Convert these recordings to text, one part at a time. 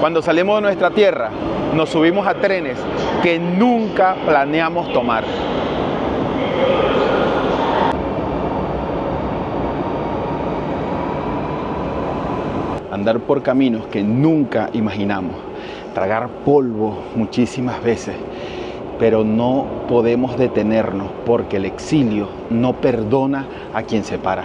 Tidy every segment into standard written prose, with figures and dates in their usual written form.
Cuando salimos de nuestra tierra, nos subimos a trenes que nunca planeamos tomar. Andar por caminos que nunca imaginamos. Tragar polvo muchísimas veces. Pero no podemos detenernos porque el exilio no perdona a quien se para.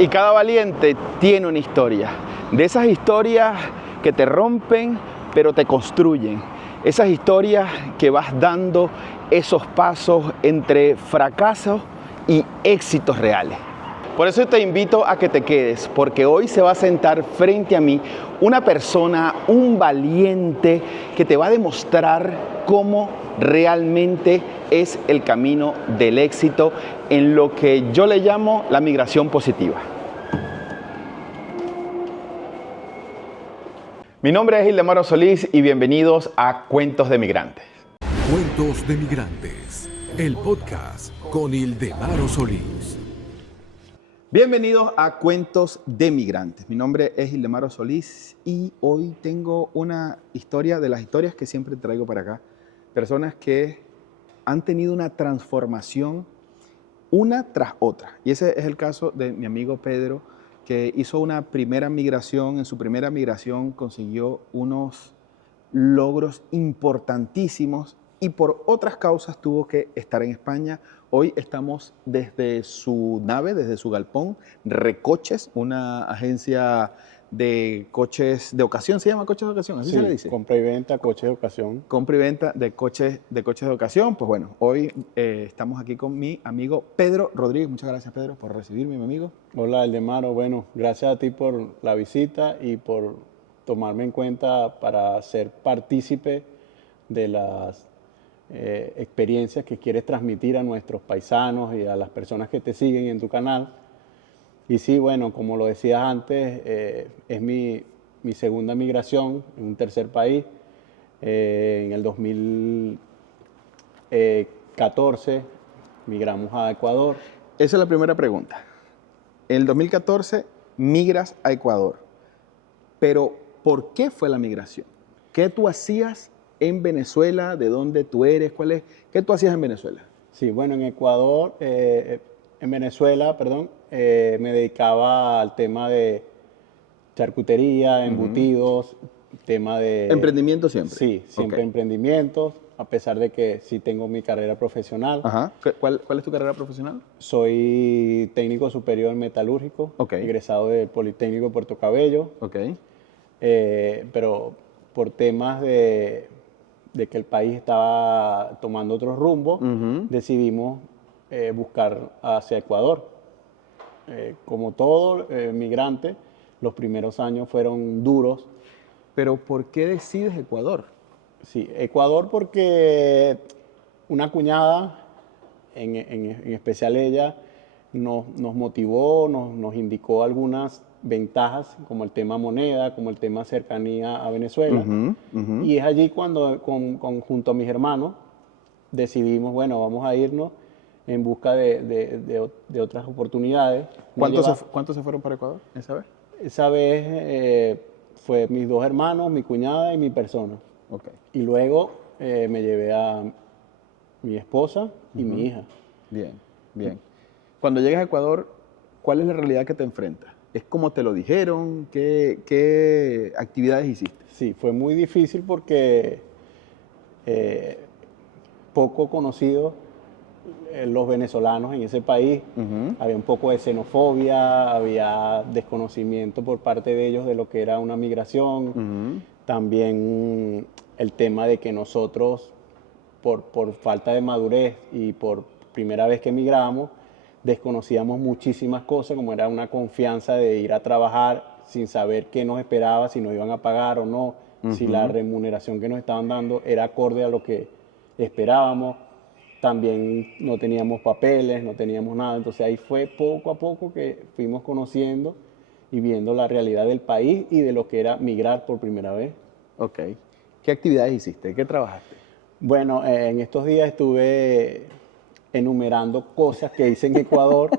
Y cada valiente tiene una historia. De esas historias que te rompen, pero te construyen. Esas historias que vas dando esos pasos entre fracasos y éxitos reales. Por eso te invito a que te quedes, porque hoy se va a sentar frente a mí una persona, un valiente, que te va a demostrar cómo realmente es el camino del éxito en lo que yo le llamo la migración positiva. Mi nombre es Ildemaro Solís y bienvenidos a Cuentos de Migrantes. Cuentos de Migrantes, el podcast con Ildemaro Solís. Bienvenidos a Cuentos de Migrantes. Mi nombre es Ildemaro Solís y hoy tengo una historia de las historias que siempre traigo para acá. Personas que han tenido una transformación una tras otra. Y ese es el caso de mi amigo Pedro, que hizo una primera migración. En su primera migración consiguió unos logros importantísimos y por otras causas tuvo que estar en España. Hoy estamos desde su nave, desde su galpón, Recoches, una agencia de coches de ocasión. ¿Se llama coches de ocasión? ¿Así se le dice? Compra y venta, coches de ocasión. Compra y venta de coches de ocasión. Pues bueno, hoy estamos aquí con mi amigo Pedro Rodríguez. Muchas gracias, Pedro, por recibirme, mi amigo. Hola, Ildemaro. Bueno, gracias a ti por la visita y por tomarme en cuenta para ser partícipe de las experiencias que quieres transmitir a nuestros paisanos y a las personas que te siguen en tu canal. Y sí, bueno, como lo decías antes, es mi segunda migración en un tercer país. En el 2014 migramos a Ecuador. Esa es la primera pregunta. En el 2014 migras a Ecuador, pero ¿por qué fue la migración? ¿Qué tú hacías en Venezuela? ¿De dónde tú eres? ¿Qué tú hacías en Venezuela? Sí, bueno, en Ecuador, en Venezuela, perdón, me dedicaba al tema de charcutería, embutidos, tema de... ¿Emprendimiento siempre? Sí, siempre Ok. emprendimientos, a pesar de que sí tengo mi carrera profesional. Ajá. ¿Cuál es tu carrera profesional? Soy técnico superior metalúrgico, Ok. egresado del Politécnico de Puerto Cabello, Ok. pero por temas de que el país estaba tomando otro rumbo, decidimos buscar hacia Ecuador. Como todo migrante, los primeros años fueron duros. Pero ¿por qué decides Ecuador? Sí, Ecuador porque una cuñada, en especial ella, nos motivó, nos indicó algunas ventajas, como el tema moneda, como el tema cercanía a Venezuela. Y es allí cuando, junto a mis hermanos, decidimos, bueno, vamos a irnos en busca de otras oportunidades. ¿Cuántos se fueron para Ecuador esa vez? Esa vez fue mis dos hermanos, mi cuñada y mi persona. Ok. Y luego me llevé a mi esposa y mi hija. Bien, bien. Cuando llegas a Ecuador, ¿cuál es la realidad que te enfrentas? ¿Es como te lo dijeron? ¿Qué actividades hiciste? Sí, fue muy difícil porque poco conocidos los venezolanos en ese país. Había un poco de xenofobia, había desconocimiento por parte de ellos de lo que era una migración. También el tema de que nosotros, por falta de madurez y por primera vez que emigramos, desconocíamos muchísimas cosas, como era una confianza de ir a trabajar sin saber qué nos esperaba, si nos iban a pagar o no, si la remuneración que nos estaban dando era acorde a lo que esperábamos. También no teníamos papeles, no teníamos nada. Entonces ahí fue poco a poco que fuimos conociendo y viendo la realidad del país y de lo que era migrar por primera vez. Ok. ¿Qué actividades hiciste? ¿Qué trabajaste? Bueno, en estos días estuve enumerando cosas que hice en Ecuador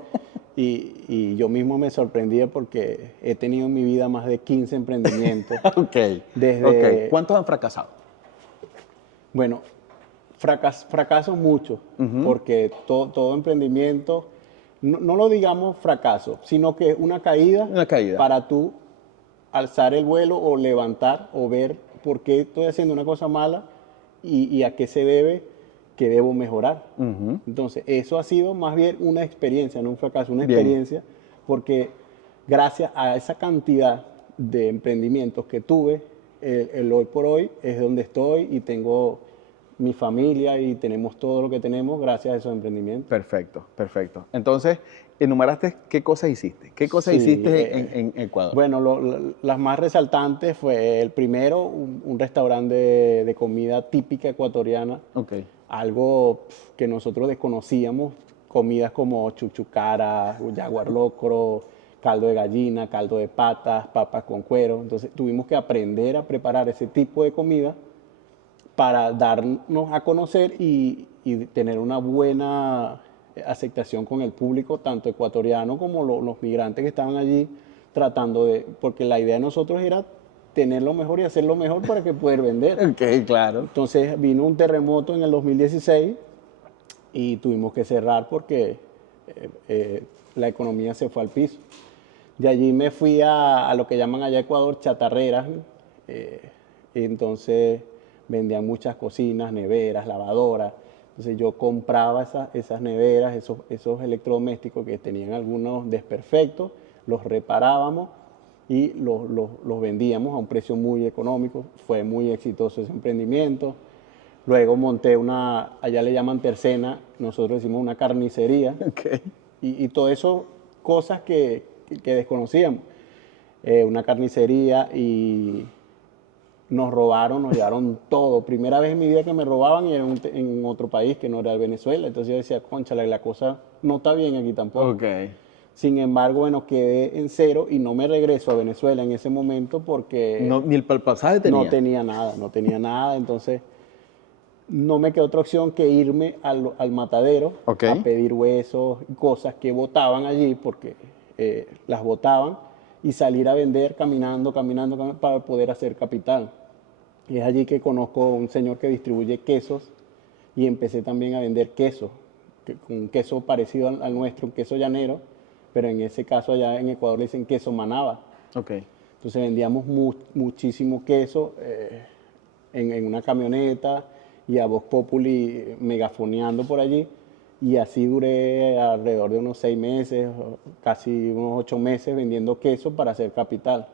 y yo mismo me sorprendía porque he tenido en mi vida más de 15 emprendimientos. Ok. Desde, Ok. ¿Cuántos han fracasado? Bueno, fracaso mucho, porque todo emprendimiento, no lo digamos fracaso, sino que una Una caída. para tú alzar el vuelo o levantar o ver por qué estoy haciendo una cosa mala y a qué se debe que debo mejorar. Entonces, eso ha sido más bien una experiencia, no un fracaso, una Bien. experiencia, porque gracias a esa cantidad de emprendimientos que tuve, el hoy por hoy es donde estoy y tengo mi familia y tenemos todo lo que tenemos gracias a esos emprendimientos. Perfecto, perfecto. Entonces, enumeraste qué cosas hiciste. ¿Qué cosas Sí, hiciste en Ecuador? Bueno, las más resaltantes fue el primero, un restaurante de comida típica ecuatoriana, Ok. algo que nosotros desconocíamos, comidas como chuchucara, jaguar locro, caldo de gallina, caldo de patas, papas con cuero. Entonces tuvimos que aprender a preparar ese tipo de comida para darnos a conocer y tener una buena aceptación con el público, tanto ecuatoriano como los migrantes que estaban allí tratando de, porque la idea de nosotros era tener lo mejor y hacer lo mejor para que poder vender. Ok, claro. Entonces vino un terremoto en el 2016 y tuvimos que cerrar porque la economía se fue al piso. De allí me fui a lo que llaman allá Ecuador chatarreras. Y entonces vendían muchas cocinas, neveras, lavadoras. Entonces yo compraba esas neveras, esos electrodomésticos que tenían algunos desperfectos, los reparábamos y los vendíamos a un precio muy económico. Fue muy exitoso ese emprendimiento. Luego monté allá le llaman tercena, nosotros decimos una carnicería. Ok. Y todo eso, cosas que desconocíamos. Una carnicería y nos robaron, nos llevaron todo. Primera vez en mi vida que me robaban y era en otro país que no era Venezuela. Entonces yo decía, cónchale, la cosa no está bien aquí tampoco. Ok. Sin embargo, bueno, quedé en cero y no me regreso a Venezuela en ese momento porque No, ni el pasaje tenía. no tenía nada. Entonces no me quedó otra opción que irme al matadero Ok. a pedir huesos y cosas que botaban allí porque las botaban y salir a vender caminando para poder hacer capital. Y es allí que conozco a un señor que distribuye quesos y empecé también a vender queso, un queso parecido al nuestro, un queso llanero, pero en ese caso allá en Ecuador le dicen queso manaba. Ok. Entonces vendíamos muchísimo queso en una camioneta y a Vox Populi megafoneando por allí. Y así duré alrededor de unos 6 meses, casi unos 8 meses vendiendo queso para hacer capital.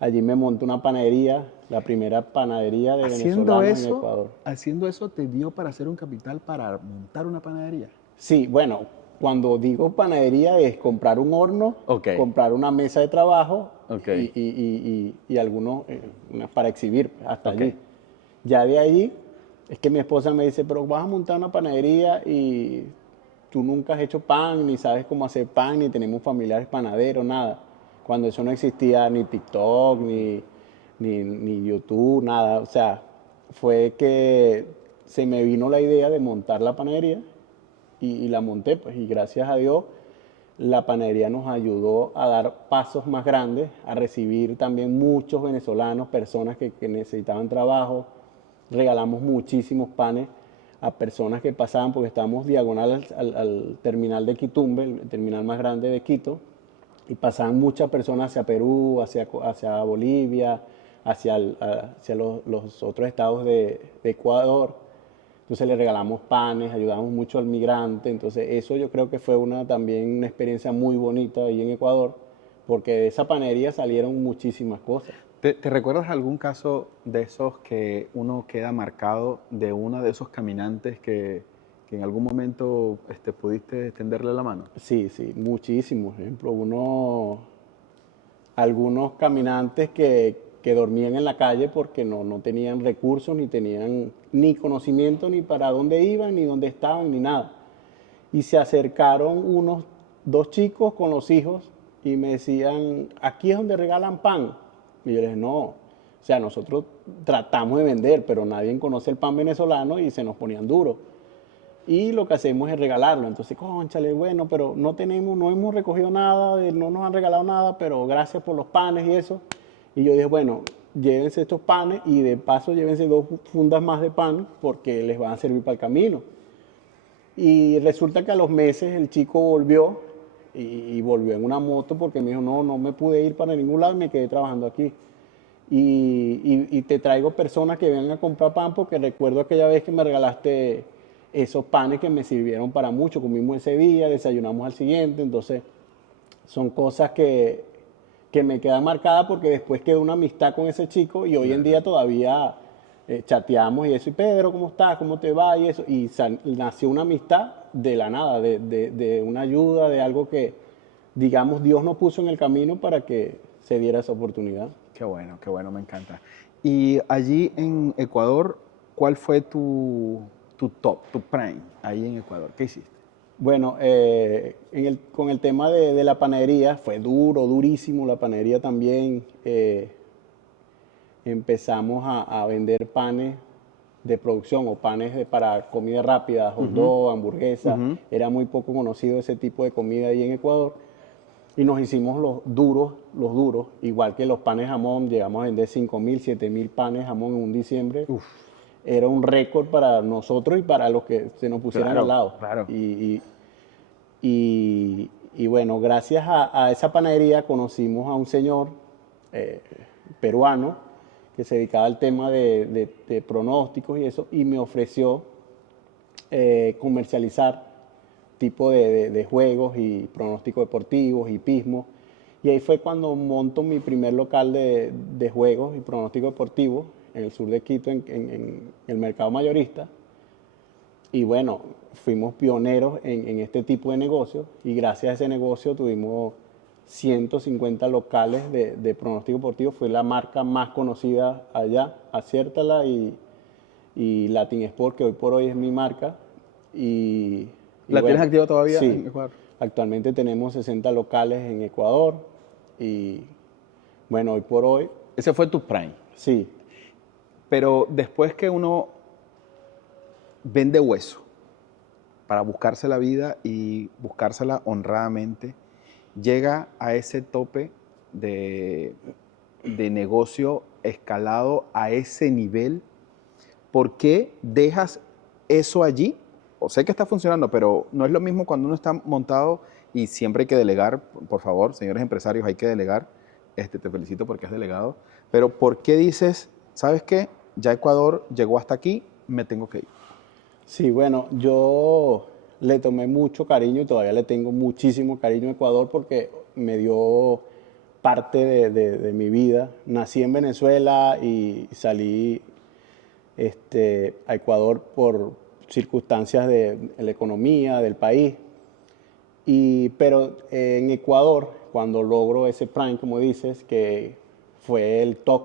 Allí me monté una panadería, la primera panadería de venezolanos en Ecuador. Haciendo eso te dio para hacer un capital para montar una panadería. Sí, bueno, cuando digo panadería es comprar un horno, Ok. comprar una mesa de trabajo Ok. y algunos para exhibir hasta Ok. allí. Ya de ahí es que mi esposa me dice, pero vas a montar una panadería y tú nunca has hecho pan, ni sabes cómo hacer pan, ni tenemos familiares panaderos, nada. Cuando eso no existía ni TikTok, ni YouTube, nada. O sea, fue que se me vino la idea de montar la panadería y la monté, pues, y gracias a Dios la panadería nos ayudó a dar pasos más grandes, a recibir también muchos venezolanos, personas que necesitaban trabajo. Regalamos muchísimos panes a personas que pasaban, porque estábamos diagonal al terminal de Quitumbe, el terminal más grande de Quito, y pasaban muchas personas hacia Perú, hacia Bolivia, hacia los otros estados de Ecuador. Entonces le regalamos panes, ayudamos mucho al migrante. Entonces eso yo creo que fue también una experiencia muy bonita ahí en Ecuador, porque de esa panería salieron muchísimas cosas. ¿Te recuerdas algún caso de esos que uno queda marcado de uno de esos caminantes que en algún momento pudiste extenderle la mano? Sí, sí, muchísimos. Por ejemplo, algunos caminantes que dormían en la calle porque no tenían recursos, ni tenían ni conocimiento ni para dónde iban, ni dónde estaban, ni nada. Y se acercaron dos chicos con los hijos y me decían, aquí es donde regalan pan. Y yo les dije, no, o sea, nosotros tratamos de vender, pero nadie conoce el pan venezolano y se nos ponían duros. y lo que hacemos es regalarlo. Entonces, cónchale, bueno, pero no hemos recogido nada, no nos han regalado nada, pero gracias por los panes y eso. Y yo dije, bueno, llévense estos panes y de paso llévense 2 fundas más de pan porque les van a servir para el camino. Y resulta que a los meses el chico volvió y volvió en una moto porque me dijo, no me pude ir para ningún lado y me quedé trabajando aquí. Y te traigo personas que vengan a comprar pan porque recuerdo aquella vez que me regalaste esos panes que me sirvieron para mucho. Comimos ese día, desayunamos al siguiente, entonces son cosas que me quedan marcadas porque después quedó una amistad con ese chico y hoy en día todavía chateamos y eso. Y Pedro, ¿cómo estás? ¿Cómo te va? Y eso. Y nació una amistad de la nada, de una ayuda, de algo que, digamos, Dios nos puso en el camino para que se diera esa oportunidad. Qué bueno, me encanta. Y allí en Ecuador, ¿cuál fue tu top, tu prime, ahí en Ecuador? ¿Qué hiciste? Bueno, con el tema de la panadería, fue durísimo la panadería también. Empezamos a vender panes de producción o panes para comida rápida, hot dog, hamburguesas. Era muy poco conocido ese tipo de comida ahí en Ecuador. Y nos hicimos los duros, igual que los panes jamón. Llegamos a vender 5.000, 7.000 panes jamón en un diciembre. Uf. Era un récord para nosotros y para los que se nos pusieran al lado. Claro. Y bueno, gracias a esa panadería conocimos a un señor peruano que se dedicaba al tema de pronósticos y eso, y me ofreció comercializar tipo de juegos y pronósticos deportivos, hipismo. Y ahí fue cuando monto mi primer local de juegos y pronósticos deportivos en el sur de Quito, en el mercado mayorista. Y bueno, fuimos pioneros en este tipo de negocios y gracias a ese negocio tuvimos 150 locales de pronóstico deportivo. Fue la marca más conocida allá, Aciértala y Latin Sport, que hoy por hoy es mi marca. ¿La tienes activa todavía sí, en Ecuador? Actualmente tenemos 60 locales en Ecuador y bueno, hoy por hoy... Ese fue tu prime. Sí. Pero después que uno vende hueso para buscarse la vida y buscársela honradamente, llega a ese tope de negocio escalado a ese nivel, ¿por qué dejas eso allí? O sé que está funcionando, pero no es lo mismo cuando uno está montado y siempre hay que delegar. Por favor, señores empresarios, hay que delegar. Te felicito porque has delegado. Pero ¿por qué dices, sabes qué? Ya Ecuador llegó hasta aquí, me tengo que ir? Sí, bueno, yo le tomé mucho cariño y todavía le tengo muchísimo cariño a Ecuador porque me dio parte de mi vida. Nací en Venezuela y salí a Ecuador por circunstancias de la economía del país. Pero en Ecuador, cuando logro ese prime, como dices, que fue el top,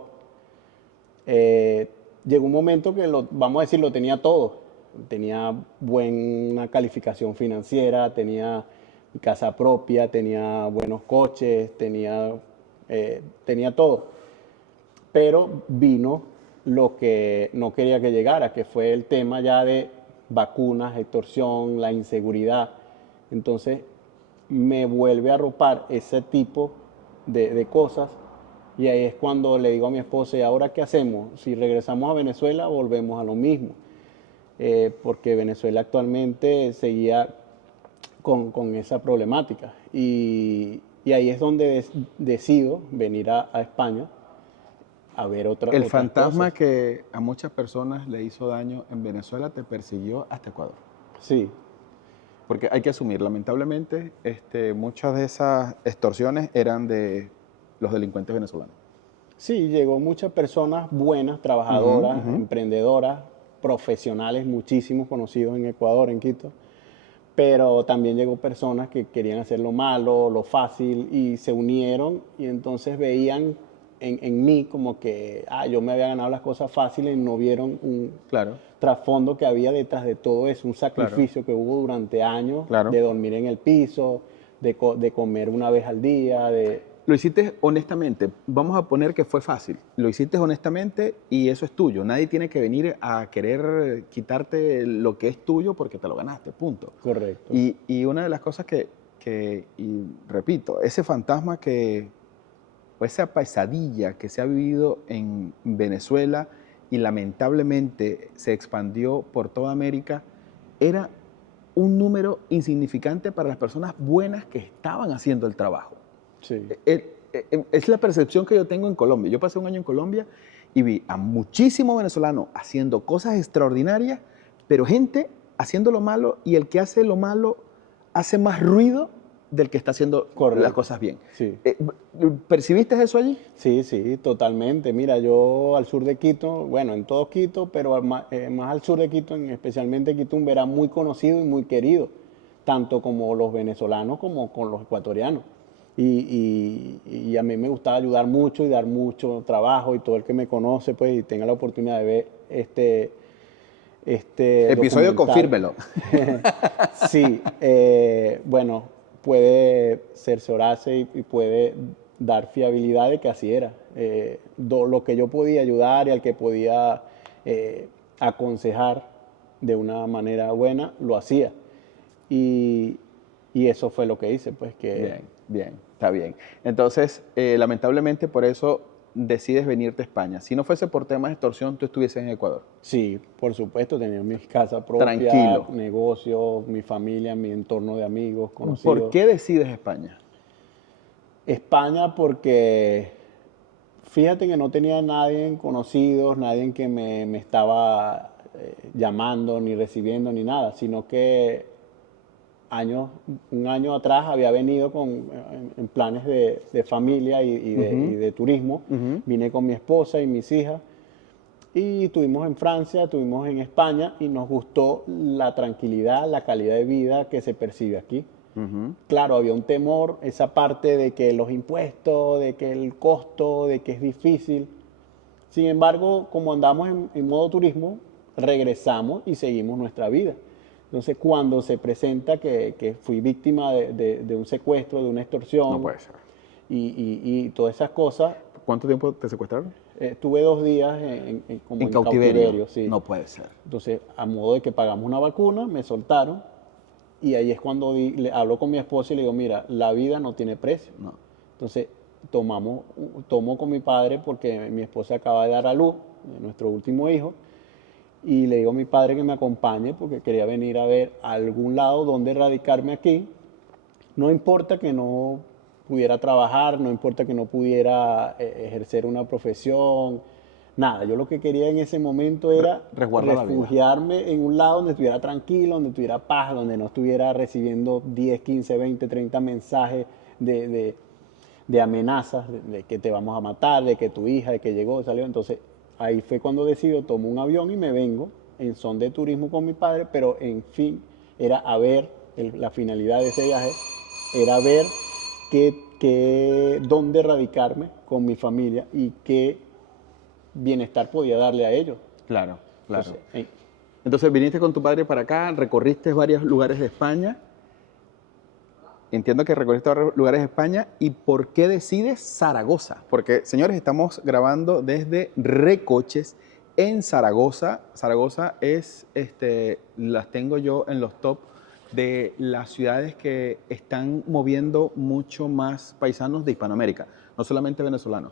llegó un momento que, vamos a decir, lo tenía todo. Tenía buena calificación financiera, tenía mi casa propia, tenía buenos coches, tenía todo. Pero vino lo que no quería que llegara, que fue el tema ya de vacunas, extorsión, la inseguridad. Entonces me vuelve a arropar ese tipo de cosas y ahí es cuando le digo a mi esposa, ¿y ahora qué hacemos? Si regresamos a Venezuela, volvemos a lo mismo. Porque Venezuela actualmente seguía con esa problemática. Y ahí es donde decido venir a España a ver otras cosas. El fantasma que a muchas personas le hizo daño en Venezuela te persiguió hasta Ecuador. Sí. Porque hay que asumir, lamentablemente, muchas de esas extorsiones eran de los delincuentes venezolanos. Sí, llegó muchas personas buenas, trabajadoras, emprendedoras, profesionales, muchísimos conocidos en Ecuador, en Quito, pero también llegó personas que querían hacer lo malo, lo fácil, y se unieron y entonces veían en mí como que yo me había ganado las cosas fáciles y no vieron un trasfondo que había detrás de todo eso, un sacrificio que hubo durante años de dormir en el piso, de comer una vez al día, lo hiciste honestamente. Vamos a poner que fue fácil. Lo hiciste honestamente y eso es tuyo. Nadie tiene que venir a querer quitarte lo que es tuyo porque te lo ganaste, punto. Correcto. Y una de las cosas y repito, ese fantasma o esa pesadilla que se ha vivido en Venezuela y lamentablemente se expandió por toda América, era un número insignificante para las personas buenas que estaban haciendo el trabajo. Sí. Es la percepción que yo tengo en Colombia. Yo pasé un año en Colombia y vi a muchísimos venezolanos haciendo cosas extraordinarias, pero gente haciendo lo malo, y el que hace lo malo hace más ruido del que está haciendo Correcto. las cosas bien. Sí. ¿Percibiste eso allí? Sí, sí, totalmente. Mira, yo al sur de Quito, bueno, en todo Quito, pero más al sur de Quito, especialmente Quitumbe, era muy conocido y muy querido, tanto como los venezolanos como con los ecuatorianos. Y a mí me gustaba ayudar mucho y dar mucho trabajo, y todo el que me conoce, pues, y tenga la oportunidad de ver este Episodio, documental. confírmelo. Sí, bueno, puede cerciorarse y puede dar fiabilidad de que así era. Lo que yo podía ayudar y al que podía aconsejar de una manera buena, lo hacía. Y eso fue lo que hice, pues que... Bien, está bien. Entonces, lamentablemente por eso decides venirte a España. Si no fuese por temas de extorsión, tú estuvieses en Ecuador. Sí, por supuesto, tenía mi casa propia, Tranquilo. negocios, mi familia, mi entorno de amigos, conocidos. ¿Por qué decides España? España porque fíjate que no tenía nadie conocidos, nadie que me estaba llamando, ni recibiendo, ni nada, sino que un año atrás había venido en planes de familia y de turismo. Vine con mi esposa y mis hijas y estuvimos en Francia, estuvimos en España y nos gustó la tranquilidad, la calidad de vida que se percibe aquí. Claro, había un temor, esa parte de que los impuestos, de que el costo, de que es difícil. Sin embargo, como andamos en modo turismo, regresamos y seguimos nuestra vida. Entonces, cuando se presenta que fui víctima de un secuestro, de una extorsión, No puede ser. y todas esas cosas, ¿Cuánto tiempo te secuestraron? estuve 2 días como en cautiverio. Sí. No puede ser. Entonces, a modo de que pagamos una vacuna, me soltaron. Y ahí es cuando le hablo con mi esposa y le digo, mira, la vida no tiene precio. No. Entonces, tomo con mi padre porque mi esposa acaba de dar a luz, nuestro último hijo, y le digo a mi padre que me acompañe porque quería venir a ver a algún lado donde radicarme aquí. No importa que no pudiera trabajar, no importa que no pudiera ejercer una profesión, nada. Yo lo que quería en ese momento era Resguardar la vida. refugiarme en un lado donde estuviera tranquilo, donde tuviera paz, donde no estuviera recibiendo 10, 15, 20, 30 mensajes de amenazas, de que te vamos a matar, de que tu hija, de que llegó, salió. Entonces, ahí fue cuando decido, tomo un avión y me vengo en son de turismo con mi padre, pero en fin, era a ver, la finalidad de ese viaje era ver dónde radicarme con mi familia y qué bienestar podía darle a ellos. Claro, claro. Entonces, Entonces viniste con tu padre para acá, recorriste varios lugares de España. Entiendo que recorriste varios lugares de España. ¿Y por qué decides Zaragoza? Porque, señores, estamos grabando desde Recoches en Zaragoza. Zaragoza las tengo yo en los top de las ciudades que están moviendo mucho más paisanos de Hispanoamérica, no solamente venezolanos.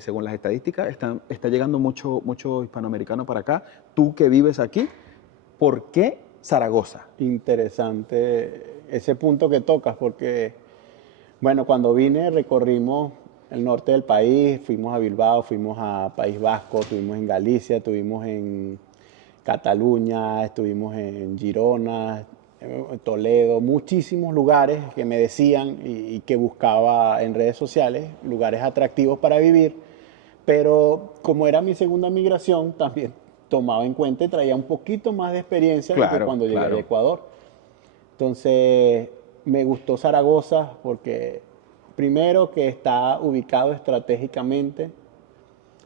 Según las estadísticas, está llegando mucho hispanoamericano para acá. Tú que vives aquí, ¿por qué Zaragoza? interesante ese punto que tocas, porque, bueno, cuando vine recorrimos el norte del país, fuimos a Bilbao, fuimos a País Vasco, estuvimos en Galicia, estuvimos en Cataluña, estuvimos en Girona, Toledo, muchísimos lugares que me decían y que buscaba en redes sociales, lugares atractivos para vivir, pero como era mi segunda migración, también tomaba en cuenta y traía un poquito más de experiencia de que cuando llegué de Ecuador. Entonces, me gustó Zaragoza porque, primero, que está ubicado estratégicamente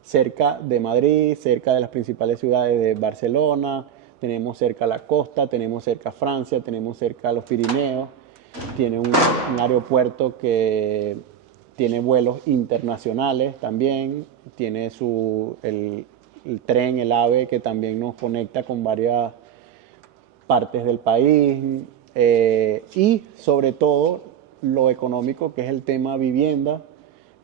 cerca de Madrid, cerca de las principales ciudades de Barcelona, tenemos cerca la costa, tenemos cerca Francia, tenemos cerca los Pirineos, tiene un aeropuerto que tiene vuelos internacionales también, tiene el tren, el AVE, que también nos conecta con varias partes del país, y sobre todo lo económico, que es el tema vivienda,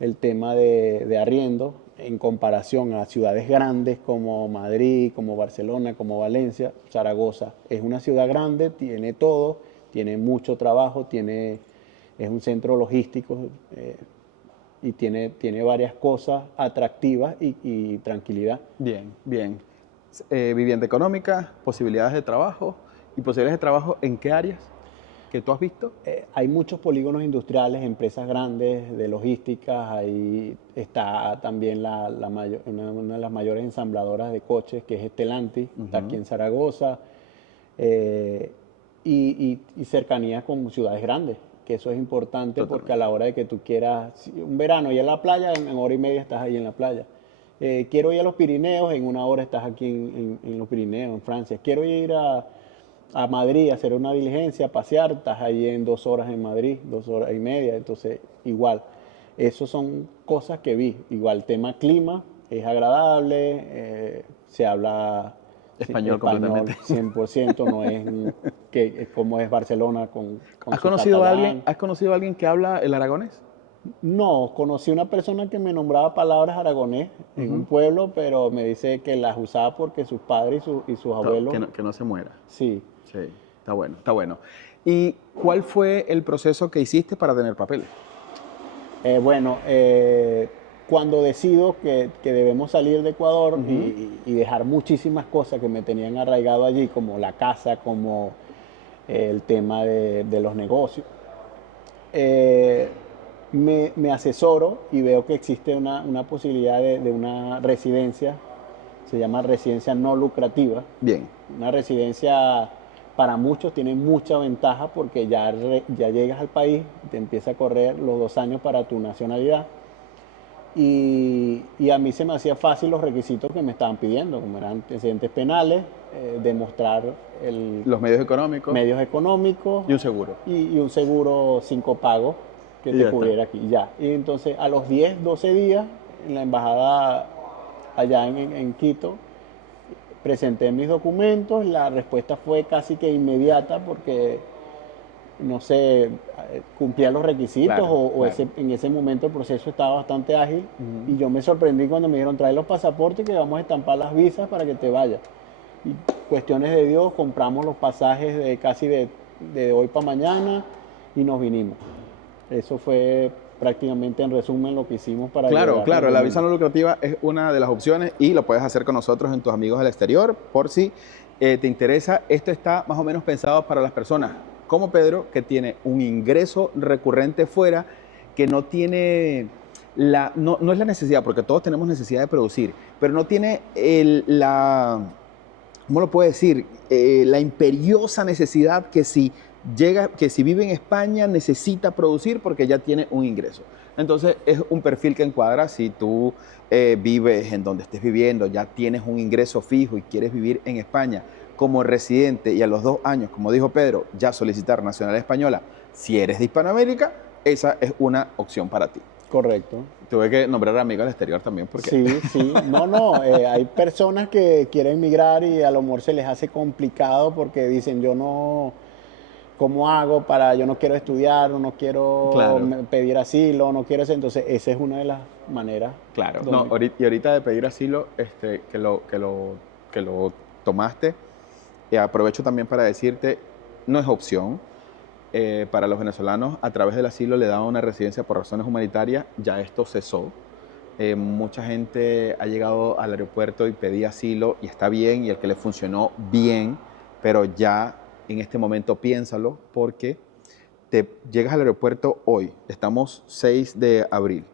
el tema de arriendo, en comparación a ciudades grandes como Madrid, como Barcelona, como Valencia. Zaragoza es una ciudad grande, tiene todo, tiene mucho trabajo, es un centro logístico, y tiene varias cosas atractivas y tranquilidad. Bien, bien. Vivienda económica, posibilidades de trabajo. ¿Y posibilidades de trabajo en qué áreas que tú has visto? Hay muchos polígonos industriales, empresas grandes de logística. Ahí está también una de las mayores ensambladoras de coches, que es Stellantis, está aquí en Zaragoza, y cercanía con ciudades grandes, que eso es importante. Totalmente. Porque a la hora de que tú quieras, un verano ir a la playa, en hora y media estás ahí en la playa. Quiero ir a los Pirineos, en una hora estás aquí en los Pirineos, en Francia. Quiero ir a Madrid, hacer una diligencia, pasear, estás ahí en 2 horas en Madrid, 2 horas y media. Entonces, igual, eso son cosas que vi. Igual, tema clima, es agradable, se habla español completamente. 100%, no es como es Barcelona con ¿Has conocido a alguien que habla el aragonés? No, conocí una persona que me nombraba palabras aragonés en un pueblo, pero me dice que las usaba porque sus padres y sus abuelos... Que no se muera. Sí. Sí, está bueno, está bueno. ¿Y cuál fue el proceso que hiciste para tener papeles? Cuando decido que debemos salir de Ecuador y dejar muchísimas cosas que me tenían arraigado allí, como la casa, como el tema de los negocios, me asesoro y veo que existe una posibilidad de una residencia, se llama residencia no lucrativa. Bien. Una residencia para muchos tiene mucha ventaja porque ya llegas al país, te empieza a correr los 2 años para tu nacionalidad. Y a mí se me hacía fácil los requisitos que me estaban pidiendo, como eran antecedentes penales, demostrar los medios económicos y un seguro. Y un seguro sin copago que te cubriera aquí. Ya. Y entonces a los 10, 12 días, en la embajada allá en Quito, presenté mis documentos. La respuesta fue casi que inmediata porque, no sé, cumplía los requisitos. Claro, claro. En ese momento el proceso estaba bastante ágil. Y yo me sorprendí cuando me dijeron: trae los pasaportes que vamos a estampar las visas para que te vayas. Y cuestiones de Dios, compramos los pasajes casi de hoy para mañana y nos vinimos. Eso fue prácticamente, en resumen, lo que hicimos para llegar. Claro, la visa no lucrativa es una de las opciones y lo puedes hacer con nosotros en tus amigos del exterior, por si te interesa. Esto está más o menos pensado para las personas como Pedro, que tiene un ingreso recurrente fuera, que no tiene no es la necesidad, porque todos tenemos necesidad de producir, pero no tiene ¿cómo lo puedo decir? La imperiosa necesidad que si vive en España necesita producir porque ya tiene un ingreso. Entonces es un perfil que encuadra si tú vives en donde estés viviendo, ya tienes un ingreso fijo y quieres vivir en España como residente y a los 2 años, como dijo Pedro, ya solicitar nacionalidad española. Si eres de Hispanoamérica, esa es una opción para ti. Correcto. Tuve que nombrar amigos al exterior también porque... Sí. No. Hay personas que quieren migrar y a lo mejor se les hace complicado porque dicen: yo no... ¿Cómo hago yo no quiero estudiar, no quiero pedir asilo, no quiero eso? Entonces, esa es una de las maneras. Claro. Y ahorita de pedir asilo, que lo tomaste, y aprovecho también para decirte, no es opción. Para los venezolanos, a través del asilo le dan una residencia por razones humanitarias. Ya esto cesó. Mucha gente ha llegado al aeropuerto y pedía asilo y está bien, y el que le funcionó bien, pero ya en este momento piénsalo, porque te llegas al aeropuerto hoy, estamos 6 de abril,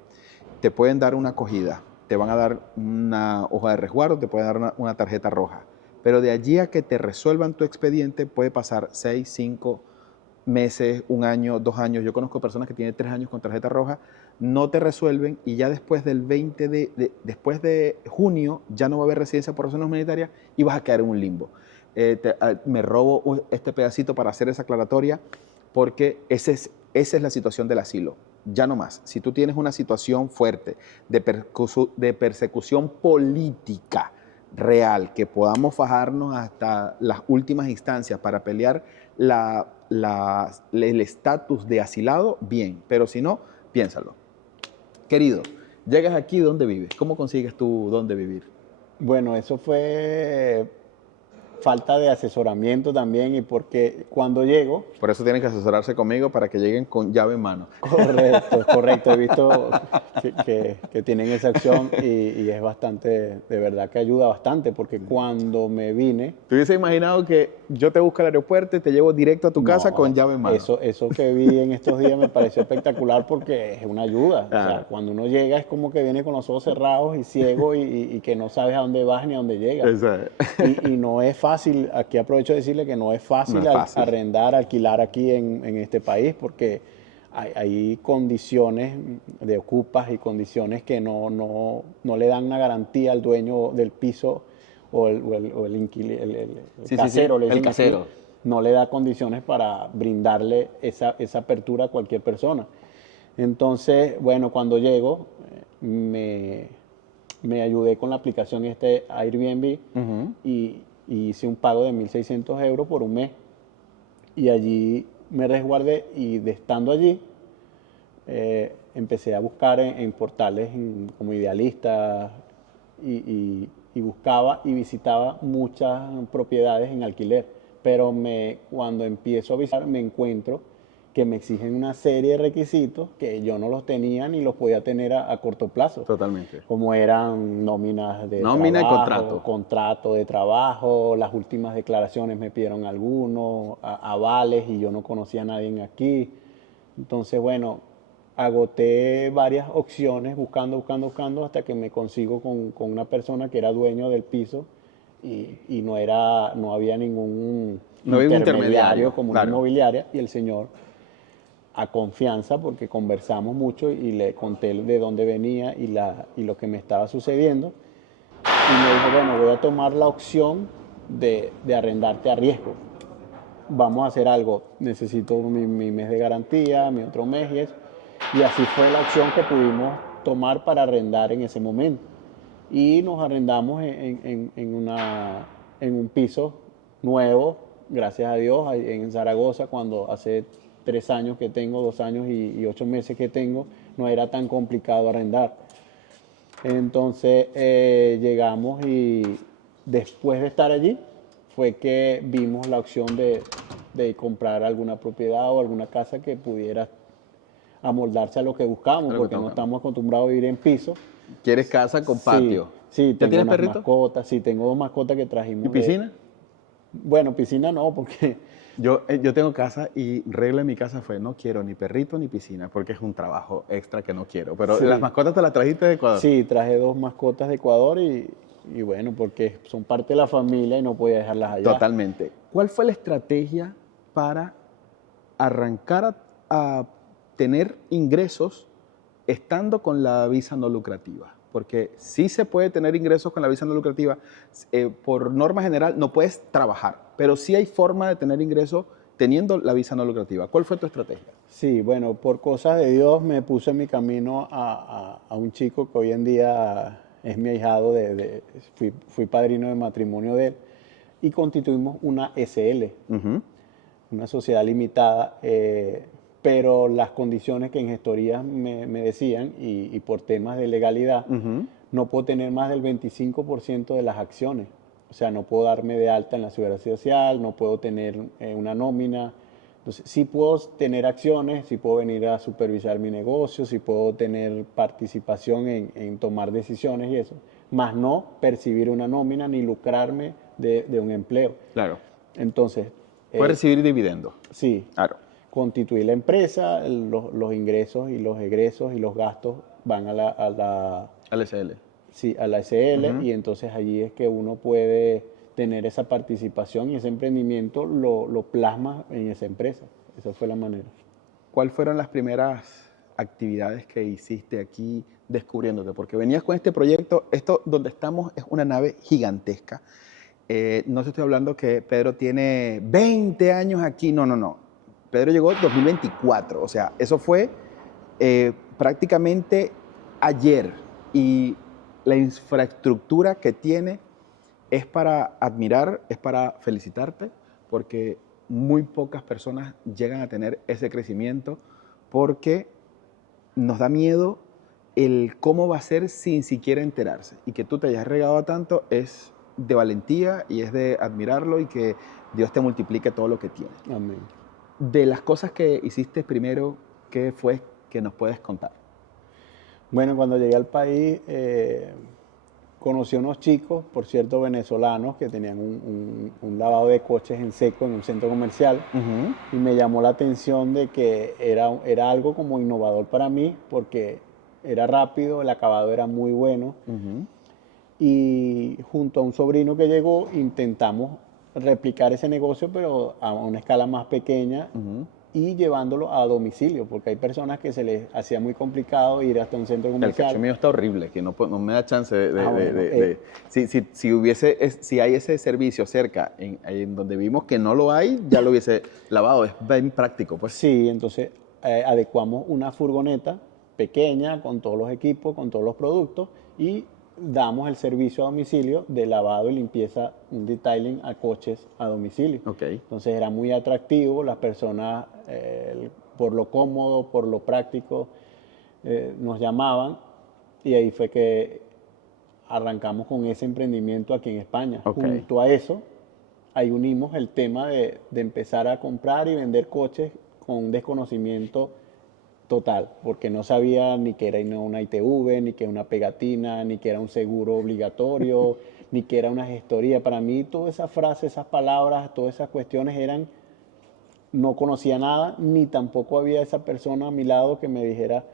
te pueden dar una acogida, te van a dar una hoja de resguardo, te pueden dar una tarjeta roja, pero de allí a que te resuelvan tu expediente puede pasar 6, 5 meses, 1 año, 2 años. Yo conozco personas que tienen 3 años con tarjeta roja, no te resuelven y ya después del después de junio ya no va a haber residencia por razones humanitarias y vas a quedar en un limbo. Me robo este pedacito para hacer esa aclaratoria porque esa es la situación del asilo. ya no más. Si tú tienes una situación fuerte de persecución política real, que podamos fajarnos hasta las últimas instancias para pelear el estatus de asilado, bien. Pero si no, piénsalo. Querido, llegas aquí, ¿dónde vives? ¿Cómo consigues tú dónde vivir? Bueno, eso fue falta de asesoramiento también y porque cuando llego, Por eso tienen que asesorarse conmigo para que lleguen con llave en mano. correcto, correcto, he visto que tienen esa opción y es bastante, de verdad que ayuda bastante porque cuando me vine... ¿Te hubiese imaginado que yo te busco al aeropuerto y te llevo directo a tu casa No, con llave en mano? Eso que vi en estos días me pareció espectacular porque es una ayuda. Claro. O sea, cuando uno llega es como que viene con los ojos cerrados y ciego y que no sabes a dónde vas ni a dónde llegas. Y no es fácil, aquí aprovecho de decirle que no es fácil, No es fácil. arrendar, alquilar aquí en este país porque hay condiciones de ocupas y condiciones que no le dan una garantía al dueño del piso o el casero. Le dicen el casero. aquí, no le da condiciones para brindarle esa apertura a cualquier persona. Entonces, bueno, cuando llego, me ayudé con la aplicación Airbnb y hice un pago de 1.600 euros por un mes. Y allí me resguardé y estando allí, empecé a buscar en portales como Idealista y buscaba y visitaba muchas propiedades en alquiler. Pero cuando empiezo a visitar me encuentro que me exigen una serie de requisitos que yo no los tenía ni los podía tener a corto plazo. Totalmente. Como eran nóminas de Nómina trabajo, y contrato. contrato de trabajo, las últimas declaraciones me pidieron algunos, avales y yo no conocía a nadie aquí. Entonces, bueno, agoté varias opciones buscando hasta que me consigo con una persona que era dueño del piso y no había ningún No había un intermediario, intermediario como una claro. inmobiliaria y el señor a confianza porque conversamos mucho y le conté de dónde venía y lo que me estaba sucediendo y me dijo, bueno, voy a tomar la opción de arrendarte a riesgo. Vamos a hacer algo, necesito mi mes de garantía, mi otro mes y eso. Y así fue la opción que pudimos tomar para arrendar en ese momento. Y nos arrendamos en un piso nuevo, gracias a Dios, en Zaragoza, cuando hace 3 años que tengo, 2 años y 8 meses que tengo, no era tan complicado arrendar. Entonces llegamos y después de estar allí fue que vimos la opción de comprar alguna propiedad o alguna casa que pudiera amoldarse a lo que buscamos, porque no estamos acostumbrados a vivir en piso. ¿Quieres casa con patio? Sí, ¿Ya tengo tienes unas perrito? mascotas, sí, tengo 2 mascotas que trajimos. ¿Y piscina? Bueno, piscina no, porque... Yo tengo casa y regla en mi casa fue no quiero ni perrito ni piscina porque es un trabajo extra que no quiero. Pero Sí. las mascotas te las trajiste de Ecuador. Sí, traje 2 mascotas de Ecuador y bueno, porque son parte de la familia y no podía dejarlas allá. Totalmente. ¿Cuál fue la estrategia para arrancar a tener ingresos estando con la visa no lucrativa? Porque sí se puede tener ingresos con la visa no lucrativa. Por norma general no puedes trabajar, pero sí hay forma de tener ingresos teniendo la visa no lucrativa. ¿Cuál fue tu estrategia? Sí, bueno, por cosas de Dios me puse en mi camino a un chico que hoy en día es mi ahijado, fui padrino de matrimonio de él y constituimos una SL, una sociedad limitada, pero las condiciones que en gestorías me decían y por temas de legalidad, no puedo tener más del 25% de las acciones. O sea, no puedo darme de alta en la seguridad social, no puedo tener una nómina. Entonces, sí puedo tener acciones, sí puedo venir a supervisar mi negocio, sí puedo tener participación en tomar decisiones y eso, más no percibir una nómina ni lucrarme de un empleo. Claro. Entonces... Puedes recibir dividendos. Sí. Claro. Constituir la empresa, los ingresos y los egresos y los gastos van a la SL. Sí, a la SL y entonces allí es que uno puede tener esa participación y ese emprendimiento lo plasma en esa empresa. Esa fue la manera. ¿Cuáles fueron las primeras actividades que hiciste aquí descubriéndote? Porque venías con este proyecto, esto donde estamos es una nave gigantesca. No te estoy hablando que Pedro tiene 20 años aquí, no. Pedro llegó en 2024, o sea, eso fue prácticamente ayer, y la infraestructura que tiene es para admirar, es para felicitarte, porque muy pocas personas llegan a tener ese crecimiento, porque nos da miedo el cómo va a ser sin siquiera enterarse. Y que tú te hayas regado a tanto es de valentía y es de admirarlo, y que Dios te multiplique todo lo que tienes. Amén. De las cosas que hiciste primero, ¿qué fue que nos puedes contar? Bueno, cuando llegué al país, conocí a unos chicos, por cierto, venezolanos, que tenían un lavado de coches en seco en un centro comercial. Y me llamó la atención de que era algo como innovador para mí, porque era rápido, el acabado era muy bueno. Y junto a un sobrino que llegó, intentamos replicar ese negocio, pero a una escala más pequeña, y llevándolo a domicilio, porque hay personas que se les hacía muy complicado ir hasta un centro El comercial. cacho mío está horrible, que no me da chance Bueno, si hay ese servicio cerca, en donde vimos que no lo hay, ya lo hubiese lavado. Es bien práctico, pues. Sí, entonces adecuamos una furgoneta pequeña con todos los equipos, con todos los productos, y damos el servicio a domicilio de lavado y limpieza, un detailing a coches a domicilio. Ok. Entonces era muy atractivo, las personas por lo cómodo, por lo práctico, nos llamaban, y ahí fue que arrancamos con ese emprendimiento aquí en España. Ok. Junto a eso, ahí unimos el tema de empezar a comprar y vender coches con un desconocimiento total, porque no sabía ni que era una ITV, ni que era una pegatina, ni que era un seguro obligatorio, ni que era una gestoría. Para mí todas esas frases, esas palabras, todas esas cuestiones no conocía nada, ni tampoco había esa persona a mi lado que me dijera,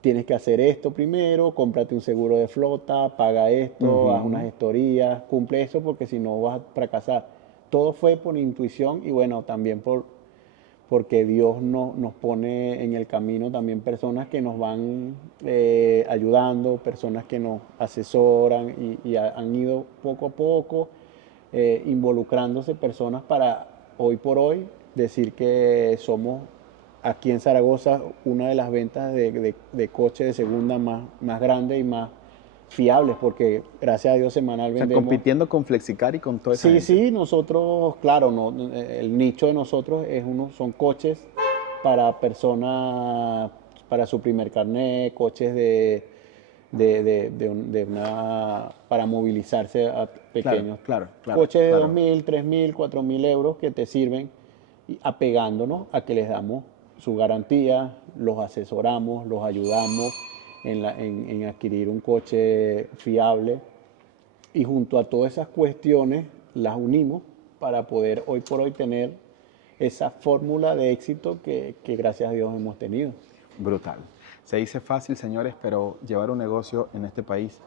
tienes que hacer esto primero, cómprate un seguro de flota, paga esto, haz una gestoría, cumple eso, porque si no vas a fracasar. Todo fue por intuición, y bueno, también porque Dios nos pone en el camino también personas que nos van ayudando, personas que nos asesoran, y han ido poco a poco involucrándose personas para hoy por hoy decir que somos aquí en Zaragoza una de las ventas de coches de segunda más grandes y más fiables, porque gracias a Dios semanal O sea, vendemos. compitiendo con Flexicar y con toda esa gente. Sí, nosotros, claro, el nicho de nosotros son coches para personas, para su primer carnet, coches para movilizarse a pequeños. Claro. Coches de 2.000, 3.000, 4.000 euros que te sirven, y apegándonos a que les damos su garantía, los asesoramos, los ayudamos en adquirir un coche fiable. Y junto a todas esas cuestiones las unimos para poder hoy por hoy tener esa fórmula de éxito que gracias a Dios hemos tenido. Brutal. Se dice fácil, señores, pero llevar un negocio en este país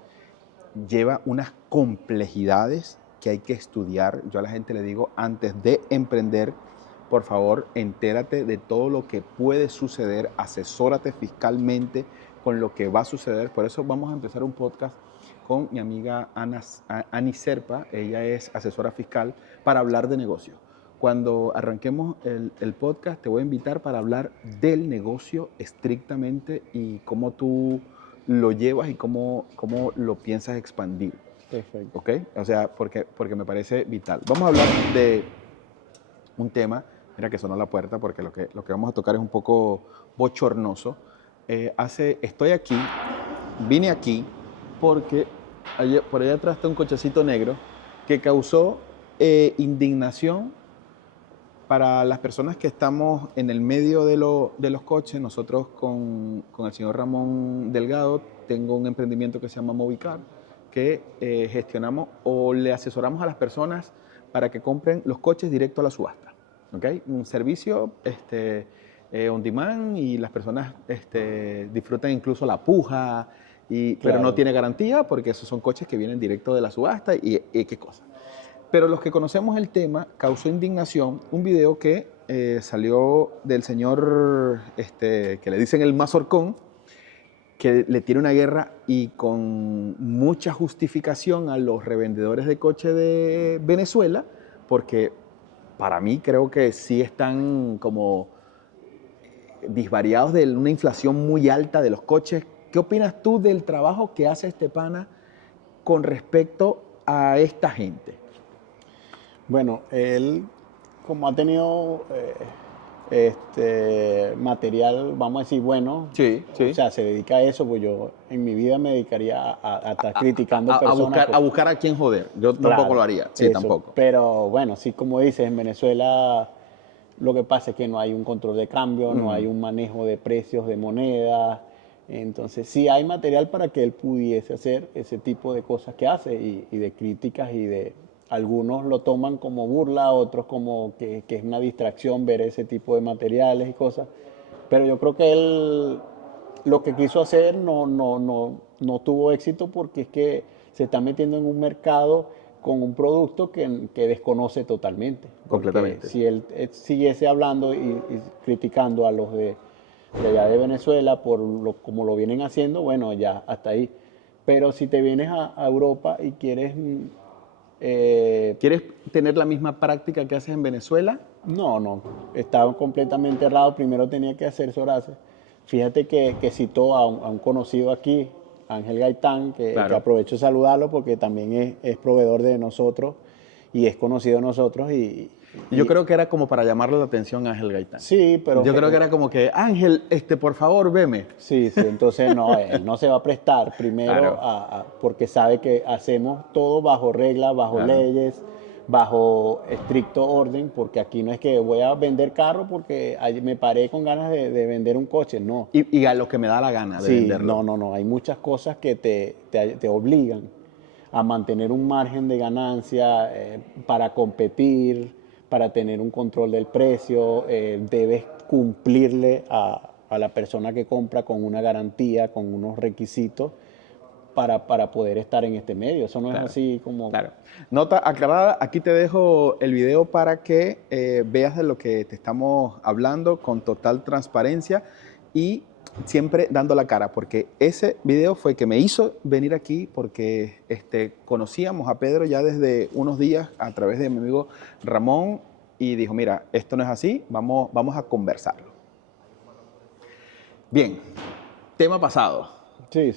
lleva unas complejidades que hay que estudiar. Yo a la gente le digo, antes de emprender, por favor, entérate de todo lo que puede suceder, asesórate fiscalmente con lo que va a suceder. Por eso vamos a empezar un podcast con mi amiga Ani Serpa. Ella es asesora fiscal, para hablar de negocio. Cuando arranquemos el podcast, te voy a invitar para hablar del negocio estrictamente, y cómo tú lo llevas y cómo lo piensas expandir. Perfecto. ¿Ok? O sea, porque me parece vital. Vamos a hablar de un tema. Mira que sonó la puerta, porque lo que vamos a tocar es un poco bochornoso. Vine aquí porque por allá atrás está un cochecito negro que causó indignación para las personas que estamos en el medio de los coches. Nosotros con el señor Ramón Delgado tengo un emprendimiento que se llama Movicar, que gestionamos o le asesoramos a las personas para que compren los coches directo a la subasta. ¿Okay? Un servicio on demand, y las personas disfrutan incluso la puja, pero Claro. no tiene garantía, porque esos son coches que vienen directo de la subasta y qué cosa. Pero los que conocemos el tema, causó indignación un video que salió del señor que le dicen el Mazorcón, que le tiene una guerra y con mucha justificación a los revendedores de coches de Venezuela, porque para mí creo que sí están como disvariados de una inflación muy alta de los coches. ¿Qué opinas tú del trabajo que hace este pana con respecto a esta gente? Bueno, él, como ha tenido material, vamos a decir, bueno, Sí, sí. o sea, se dedica a eso, pues yo en mi vida me dedicaría a estar criticando A personas. buscar a quién joder. Yo Claro, tampoco lo haría. Sí, eso. tampoco. Pero bueno, sí, como dices, en Venezuela lo que pasa es que no hay un control de cambio, no hay un manejo de precios de moneda. Entonces, sí hay material para que él pudiese hacer ese tipo de cosas que hace y de críticas y de... Algunos lo toman como burla, otros como que es una distracción ver ese tipo de materiales y cosas. Pero yo creo que él lo que quiso hacer no tuvo éxito porque es que se está metiendo en un mercado con un producto que desconoce totalmente. Porque Completamente. si él siguiese hablando y criticando a los de allá de Venezuela por como lo vienen haciendo, bueno, ya hasta ahí. Pero si te vienes a Europa y quieres... ¿Quieres tener la misma práctica que haces en Venezuela? no, estaba completamente errado. Primero tenía que asesorarse. Fíjate que citó a un conocido aquí, Ángel Gaitán, que Claro. aprovecho de saludarlo porque también es proveedor de nosotros y es conocido de nosotros. Yo creo que era como para llamarle la atención a Ángel Gaitán. Sí, pero... Yo creo que era como que, Ángel, por favor, veme. Sí, entonces no, él no se va a prestar primero Claro. porque sabe que hacemos todo bajo reglas, bajo Claro. leyes, bajo estricto orden, porque aquí no es que voy a vender carro porque me paré con ganas de vender un coche, no. Y a lo que me da la gana de Sí, venderlo. no, hay muchas cosas que te obligan a mantener un margen de ganancia para competir, para tener un control del precio, debes cumplirle a la persona que compra con una garantía, con unos requisitos para poder estar en este medio. Eso no Claro, es así como... Claro. Nota aclarada, aquí te dejo el video para que veas de lo que te estamos hablando con total transparencia y siempre dando la cara, porque ese video fue que me hizo venir aquí porque conocíamos a Pedro ya desde unos días a través de mi amigo Ramón y dijo, mira, esto no es así, vamos a conversarlo. Bien, tema pasado. Sí.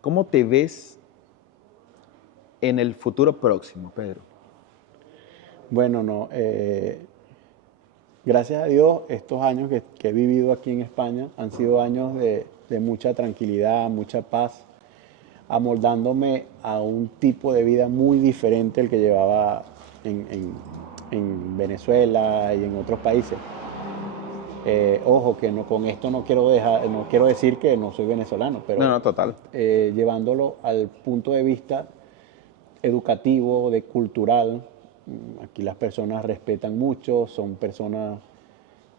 ¿Cómo te ves en el futuro próximo, Pedro? Bueno, no. Gracias a Dios, estos años que he vivido aquí en España han sido años de mucha tranquilidad, mucha paz, amoldándome a un tipo de vida muy diferente al que llevaba en Venezuela y en otros países. Ojo, que con esto no quiero decir que no soy venezolano, pero No, total. llevándolo al punto de vista educativo, de cultural. Aquí las personas respetan mucho, son personas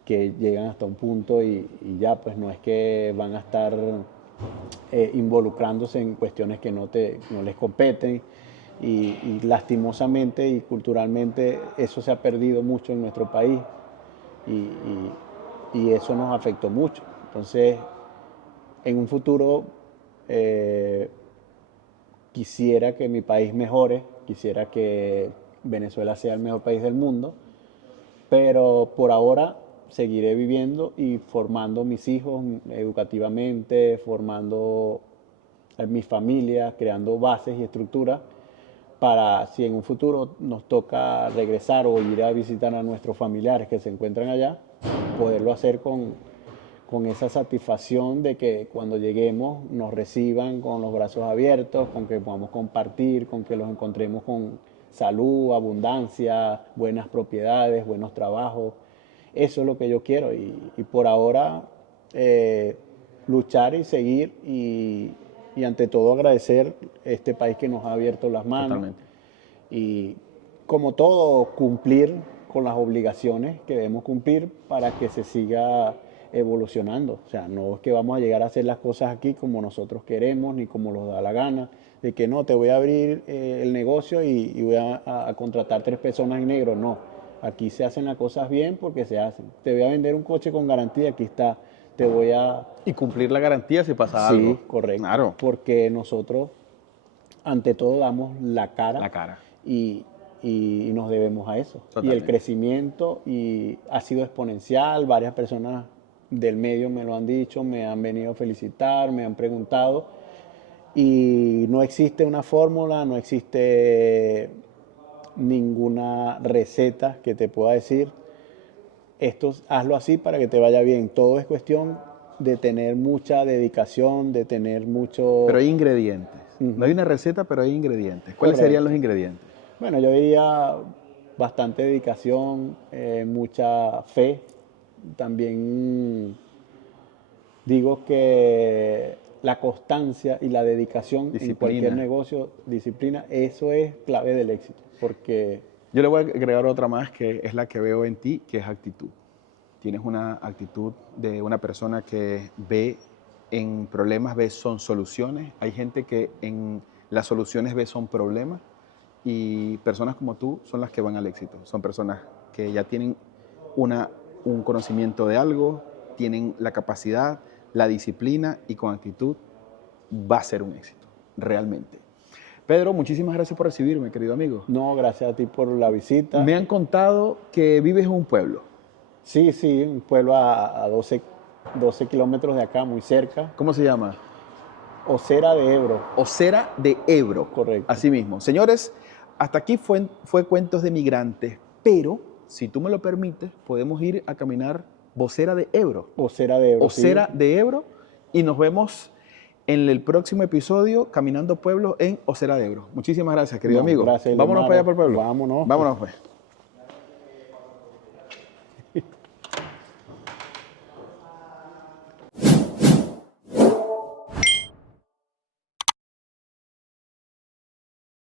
que llegan hasta un punto y ya, pues no es que van a estar involucrándose en cuestiones que no les competen y lastimosamente y culturalmente eso se ha perdido mucho en nuestro país y eso nos afectó mucho. Entonces, en un futuro quisiera que mi país mejore, quisiera que Venezuela sea el mejor país del mundo, pero por ahora seguiré viviendo y formando mis hijos educativamente, formando a mi familia, creando bases y estructuras para si en un futuro nos toca regresar o ir a visitar a nuestros familiares que se encuentran allá, poderlo hacer con esa satisfacción de que cuando lleguemos nos reciban con los brazos abiertos, con que podamos compartir, con que los encontremos con salud, abundancia, buenas propiedades, buenos trabajos. Eso es lo que yo quiero y por ahora luchar y seguir y ante todo agradecer este país que nos ha abierto las manos. Totalmente. Y como todo, cumplir con las obligaciones que debemos cumplir para que se siga evolucionando. O sea, no es que vamos a llegar a hacer las cosas aquí como nosotros queremos ni como nos da la gana, de que no, te voy a abrir el negocio y voy a contratar 3 personas en negro. No, aquí se hacen las cosas bien porque se hacen. Te voy a vender un coche con garantía, aquí está. Te voy a... Y cumplir la garantía si pasa algo. Sí, correcto. Claro. Porque nosotros, ante todo, damos la cara. La cara. Y y nos debemos a eso. Y Totalmente. el crecimiento ha sido exponencial, varias personas del medio me lo han dicho, me han venido a felicitar, me han preguntado, y no existe una fórmula, no existe ninguna receta que te pueda decir, esto hazlo así para que te vaya bien. Todo es cuestión de tener mucha dedicación, de tener mucho... Pero hay ingredientes. No hay una receta, pero hay ingredientes. ¿Cuáles Correcto. serían los ingredientes? Bueno, yo diría bastante dedicación, mucha fe. También digo que la constancia y la dedicación en Disciplina. cualquier negocio, disciplina, eso es clave del éxito. Porque Yo le voy a agregar otra más que es la que veo en ti, que es actitud. Tienes una actitud de una persona que ve en problemas, ve son soluciones. Hay gente que en las soluciones ve son problemas, y personas como tú son las que van al éxito. Son personas que ya tienen un conocimiento de algo, tienen la capacidad, la disciplina, y con actitud va a ser un éxito, realmente. Pedro, muchísimas gracias por recibirme, querido amigo. no, gracias a ti por la visita. Me han contado que vives en un pueblo. Sí, un pueblo a 12 kilómetros de acá, muy cerca. ¿Cómo se llama? Osera de Ebro. Osera de Ebro. Correcto. Así mismo. Señores, hasta aquí fue Cuentos de Migrantes, pero si tú me lo permites, podemos ir a caminar Vocera de Ebro. Osera de Ebro. Osera sí. de Ebro, y nos vemos en el próximo episodio Caminando Pueblos en Osera de Ebro. Muchísimas gracias, querido No, amigo. gracias, Vámonos Lemaro. para allá por el pueblo. Vámonos. Vámonos pues.